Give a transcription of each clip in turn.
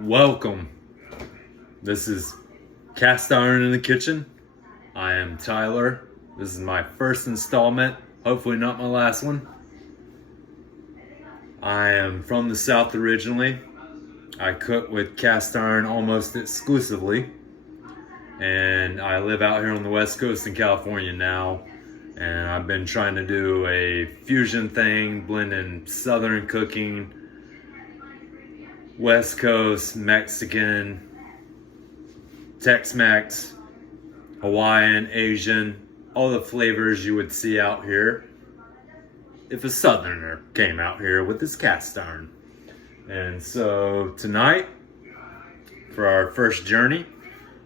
Welcome. This is Cast Iron in the Kitchen. I am Tyler. This is my first installment, hopefully not my last one. I am from the South originally. I cook with cast iron almost exclusively. And I live out here on the West Coast in California now. And I've been trying to do a fusion thing, blending Southern cooking, West Coast, Mexican, Tex-Mex, Hawaiian, Asian, all the flavors you would see out here if a Southerner came out here with his cast iron. And so tonight, for our first journey,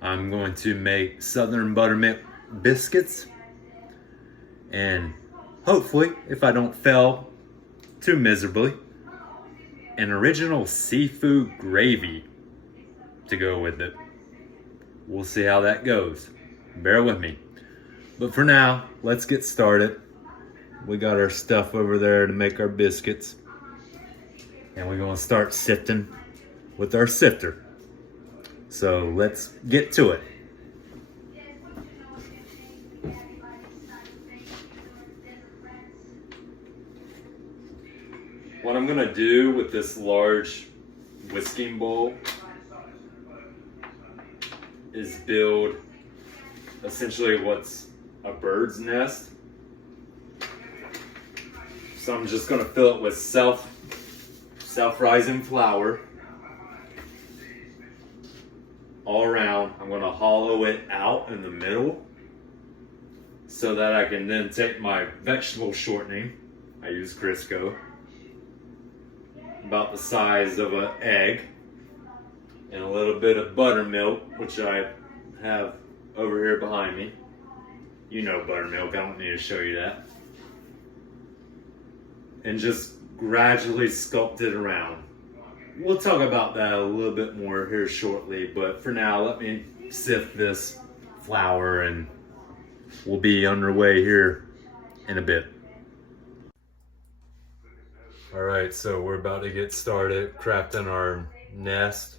I'm going to make Southern Buttermilk biscuits. And hopefully, if I don't fail too miserably, an original seafood gravy to go with it. We'll see how that goes. Bear with me. But for now, let's get started. We got our stuff over there to make our biscuits. And we're gonna start sifting with our sifter. So let's get to it. What I'm gonna do with this large whisking bowl is build essentially what's a bird's nest. So I'm just gonna fill it with self-rising flour all around. I'm gonna hollow it out in the middle so that I can then take my vegetable shortening. I use Crisco, about the size of an egg, and a little bit of buttermilk, which I have over here behind me. You know buttermilk, I don't need to show you that. And just gradually sculpt it around. We'll talk about that a little bit more here shortly, but for now, let me sift this flour and we'll be underway here in a bit. Alright, so we're about to get started crafting our nest.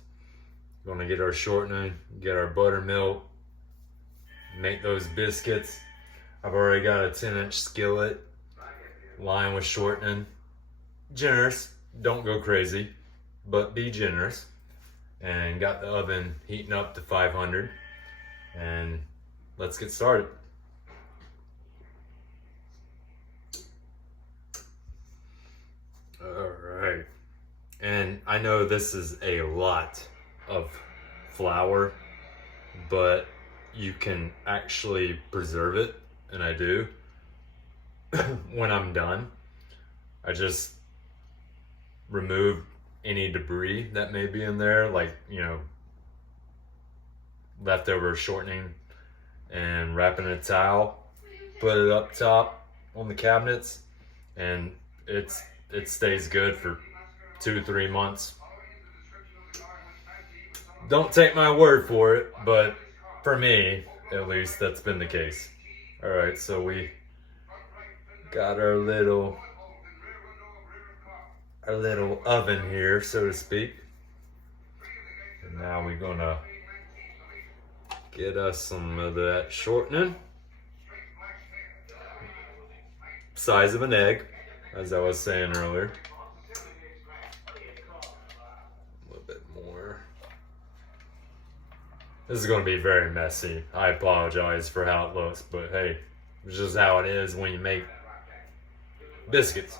Gonna get our shortening, get our buttermilk, make those biscuits. I've already got a 10-inch skillet lined with shortening. Generous, don't go crazy, but be generous. And got the oven heating up to 500. And let's get started. Alright, and I know this is a lot of flour, but you can actually preserve it, and I do. When I'm done, I just remove any debris that may be in there, like, you know, leftover shortening, and wrap it in a towel, put it up top on the cabinets, and it stays good for 2-3 months. Don't take my word for it, but for me, at least, that's been the case. All right, so we got our little oven here, so to speak. And now we're gonna get us some of that shortening. Size of an egg, as I was saying earlier. A little bit more. This is going to be very messy. I apologize for how it looks, but hey, it's just how it is when you make biscuits.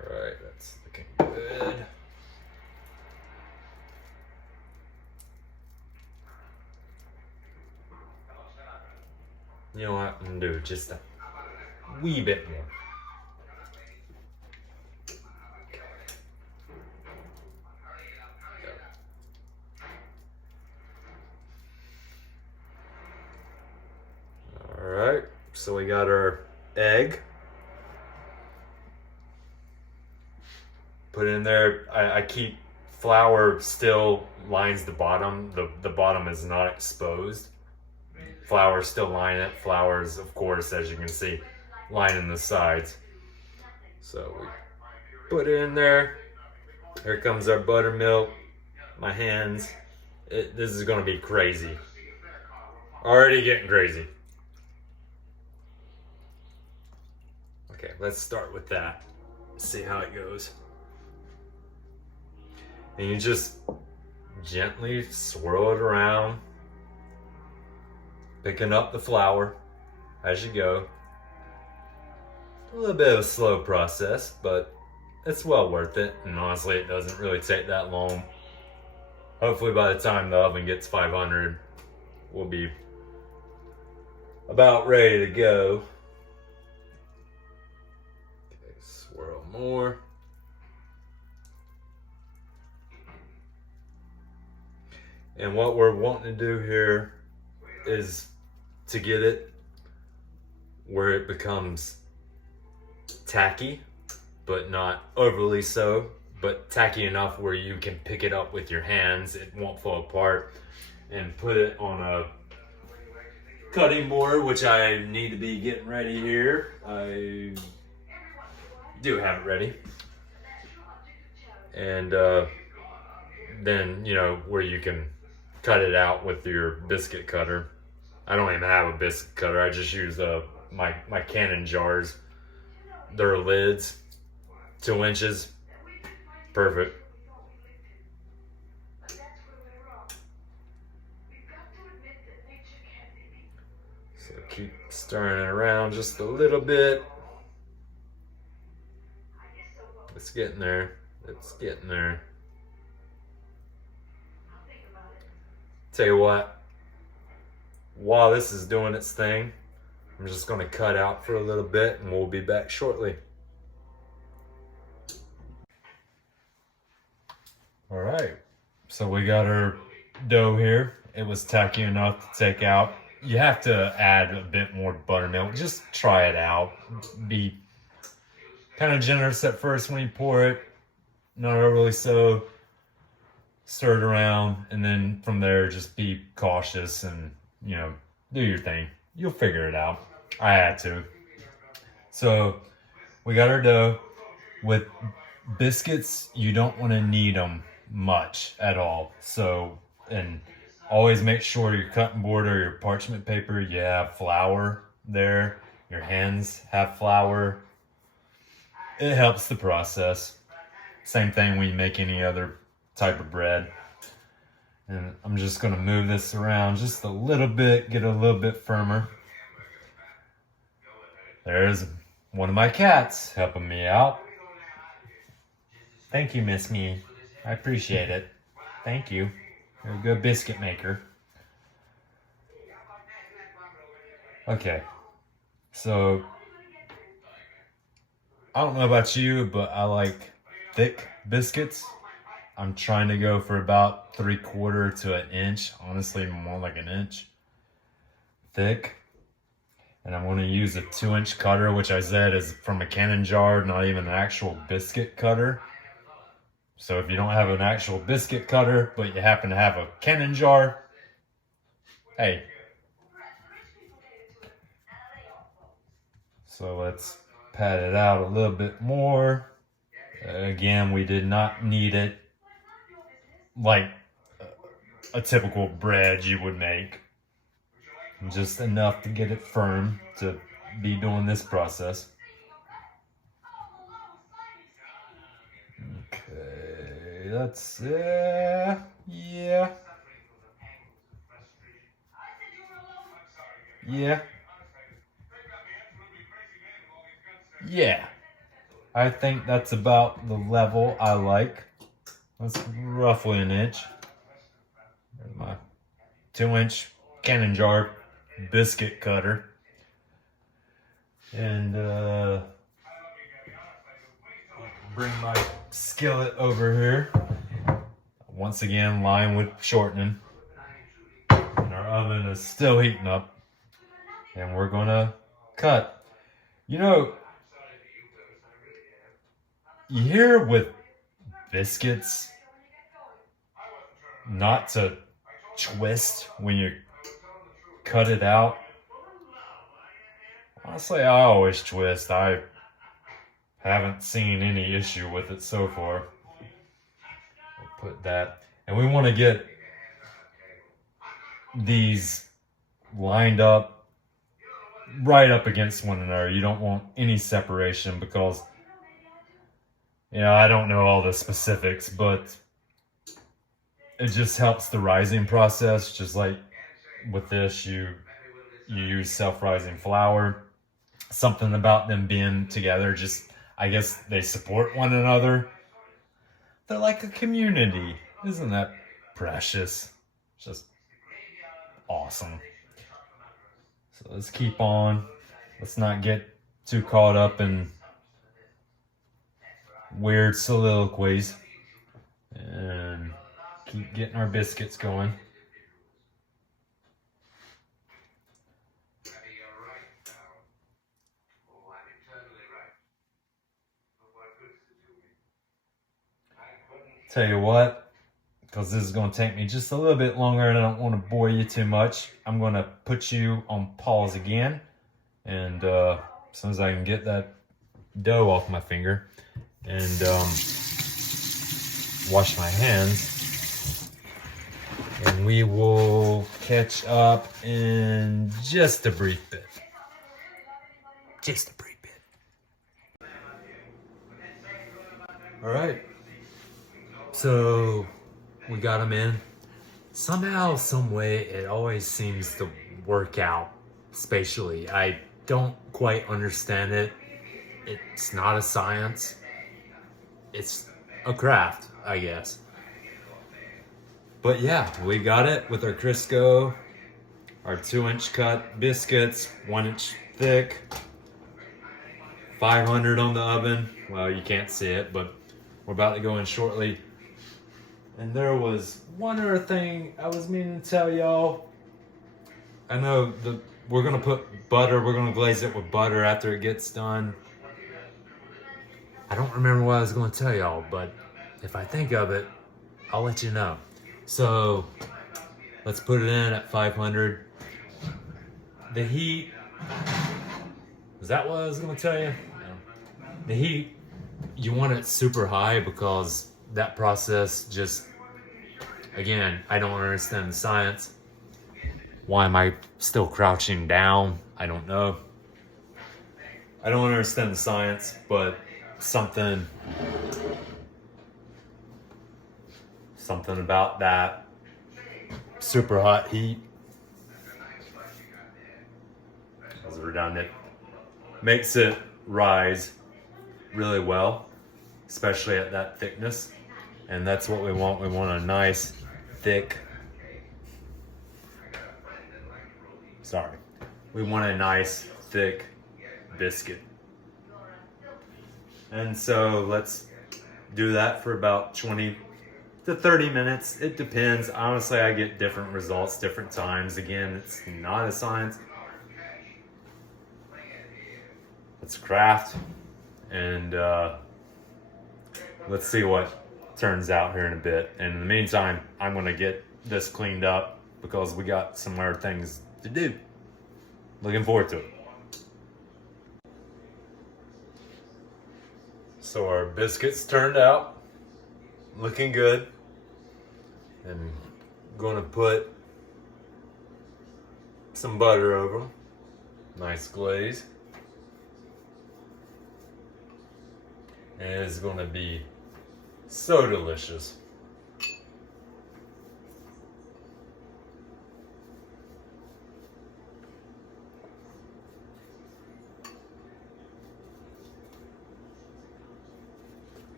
Alright, that's looking good. You know what, I'm gonna do just a wee bit more. Alright, so we got our egg. Put it in there. I keep flour still lines the bottom. The bottom is not exposed. Flour still line it. Flour is, of course, as you can see, lining the sides. So we put it in there. Here comes our buttermilk. My hands. This is gonna be crazy. Already getting crazy. Okay, let's start with that. See how it goes. And you just gently swirl it around, picking up the flour as you go. A little bit of a slow process, but it's well worth it. And honestly, it doesn't really take that long. Hopefully by the time the oven gets 500, we'll be about ready to go. Okay, swirl more. And what we're wanting to do here is to get it where it becomes tacky, but not overly so, but tacky enough where you can pick it up with your hands, it won't fall apart, and put it on a cutting board, which I need to be getting ready here. I do have it ready. And then, you know, where you can cut it out with your biscuit cutter. I don't even have a biscuit cutter. I just use my Cannon jars. They're lids, 2 inches, perfect. So keep stirring it around just a little bit. It's getting there. It's getting there. Tell you what, while this is doing its thing, I'm just going to cut out for a little bit and we'll be back shortly. All right, so we got our dough here. It was tacky enough to take out. You have to add a bit more buttermilk. Just try it out. Be kind of generous at first when you pour it, not overly so. Stir it around, and then from there just be cautious and, you know, do your thing. You'll figure it out. I had to. So we got our dough. With biscuits, you don't want to knead them much at all. So, and always make sure your cutting board or your parchment paper, you have flour there. Your hands have flour. It helps the process. Same thing when you make any other type of bread. And I'm just going to move this around just a little bit, get a little bit firmer. There's one of my cats helping me out. Thank you, Miss Me. I appreciate it. Thank you. You're a good biscuit maker. Okay, so I don't know about you, but I like thick biscuits. I'm trying to go for about 3/4 to an inch, honestly more like an inch thick. And I'm going to use a 2-inch cutter, which I said is from a Cannon jar, not even an actual biscuit cutter. So if you don't have an actual biscuit cutter, but you happen to have a Cannon jar, hey. So let's pat it out a little bit more. Again, we did not knead it like a typical bread you would make. Just enough to get it firm to be doing this process. Okay, that's it. Yeah. Yeah. Yeah. I think that's about the level I like. That's roughly an inch. There's my 2-inch Cannon jar biscuit cutter. And bring my skillet over here. Once again, line with shortening. And our oven is still heating up. And we're gonna cut. You know, you hear with biscuits not to twist when you cut it out. Honestly, I always twist. I Haven't seen any issue with it so far. We'll put that. And we want to get these lined up right up against one another. You don't want any separation because, you know, I don't know all the specifics, but it just helps the rising process. Just like with this, you use self-rising flour. Something about them being together, just, I guess they support one another. They're like a community. Isn't that precious? Just awesome. So let's keep on. Let's not get too caught up in weird soliloquies and keep getting our biscuits going. Tell you what, because this is going to take me just a little bit longer and I don't want to bore you too much, I'm going to put you on pause again. And as soon as I can get that dough off my finger and wash my hands, and we will catch up in just a brief bit. Just a brief bit. All right. So we got them in. Somehow, some way, it always seems to work out spatially. I don't quite understand it. It's not a science. It's a craft, I guess. But yeah, we got it with our Crisco, our 2-inch cut biscuits, 1-inch thick, 500 on the oven. Well, you can't see it, but we're about to go in shortly. And there was one other thing I was meaning to tell y'all. I know we're gonna put butter, we're gonna glaze it with butter after it gets done. I don't remember what I was gonna tell y'all, but if I think of it, I'll let you know. So let's put it in at 500. The heat, is that what I was gonna tell you? No. The heat, you want it super high because that process just, again, I don't understand the science. Why am I still crouching down? I don't know. I don't understand the science, but something about that super hot heat is redundant. Makes it rise really well, especially at that thickness. And that's what we want. We want a nice, thick, we want a nice, thick biscuit. And so let's do that for about 20 to 30 minutes. It depends. Honestly, I get different results, different times. Again, it's not a science. It's a craft. And let's see what turns out here in a bit. And in the meantime, I'm gonna get this cleaned up because we got some more things to do. Looking forward to it. So our biscuits turned out looking good, and gonna put some butter over them. Nice glaze. And it's gonna be so delicious.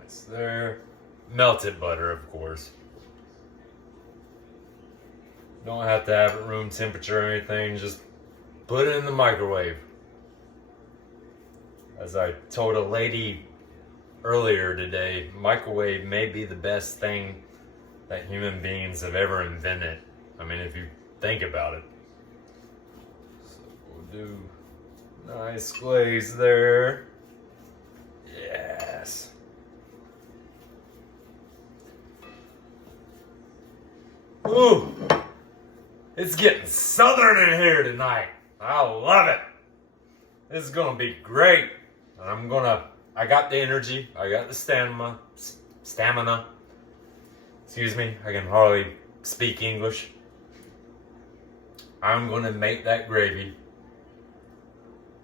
Nice there. Melted butter, of course. Don't have to have it room temperature or anything, just put it in the microwave. As I told a lady earlier today, microwave may be the best thing that human beings have ever invented. I mean, if you think about it. So we'll do nice glaze there. Yes. Ooh, it's getting southern in here tonight. I love it. This is gonna be great. I got the energy, I got the stamina. Excuse me, I can hardly speak English. I'm gonna make that gravy.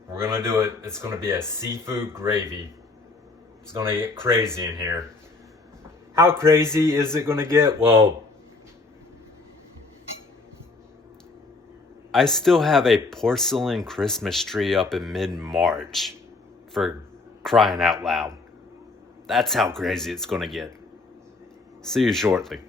We're gonna do it. It's gonna be a seafood gravy. It's gonna get crazy in here. How crazy is it gonna get? Well, I still have a porcelain Christmas tree up in mid-March, for crying out loud. That's how crazy it's gonna get. See you shortly.